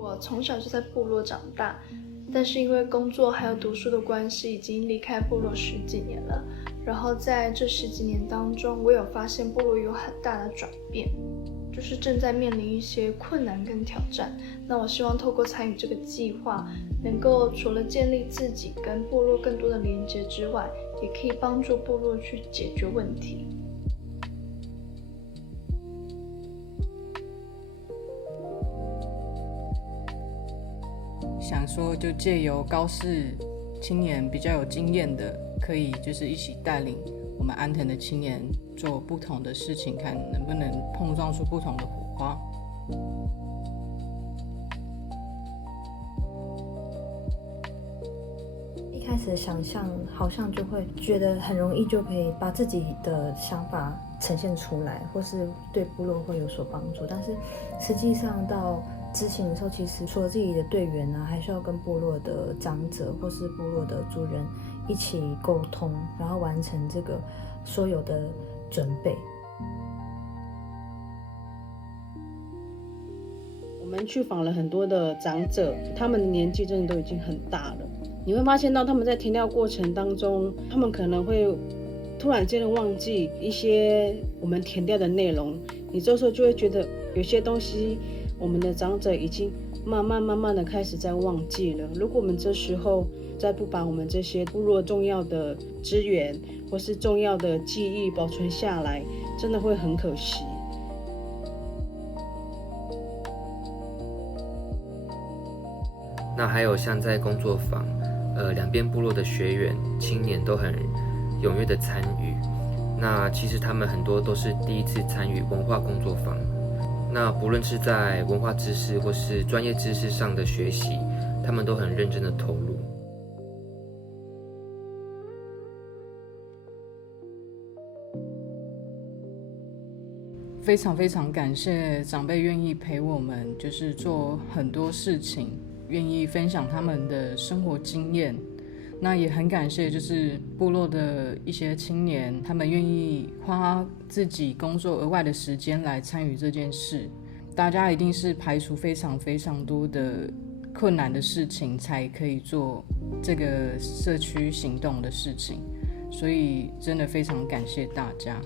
我从小就在部落长大，但是因为工作还有读书的关系，已经离开部落10几年了。然后在这10几年当中，我有发现部落有很大的转变，就是正在面临一些困难跟挑战。那我希望透过参与这个计划，能够除了建立自己跟部落更多的连接之外，也可以帮助部落去解决问题。想说就借由高士青年比较有经验的，可以就是一起带领我们安藤的青年做不同的事情，看能不能碰撞出不同的火花。一开始想象好像就会觉得很容易就可以把自己的想法呈现出来，或是对部落会有所帮助，但是实际上到执行的时候，其实除了自己的队员啊，还需要跟部落的长者或是部落的族人一起沟通，然后完成这个所有的准备。我们去访了很多的长者，他们的年纪真的都已经很大了。你会发现到他们在田调过程当中，他们可能会突然间的忘记一些我们田调的内容。你这时候就会觉得有些东西我们的长者已经慢慢的开始在忘记了。如果我们这时候再不把我们这些部落重要的资源或是重要的记忆保存下来，真的会很可惜。那还有像在工作坊，两边部落的学员、青年都很踊跃的参与。那其实他们很多都是第一次参与文化工作坊。那不论是在文化知识或是专业知识上的学习，他们都很认真的投入。非常非常感谢长辈愿意陪我们，就是做很多事情，愿意分享他们的生活经验。那也很感谢就是部落的一些青年，他们愿意花自己工作额外的时间来参与这件事。大家一定是排除非常非常多的困难的事情，才可以做这个社区行动的事情，所以真的非常感谢大家。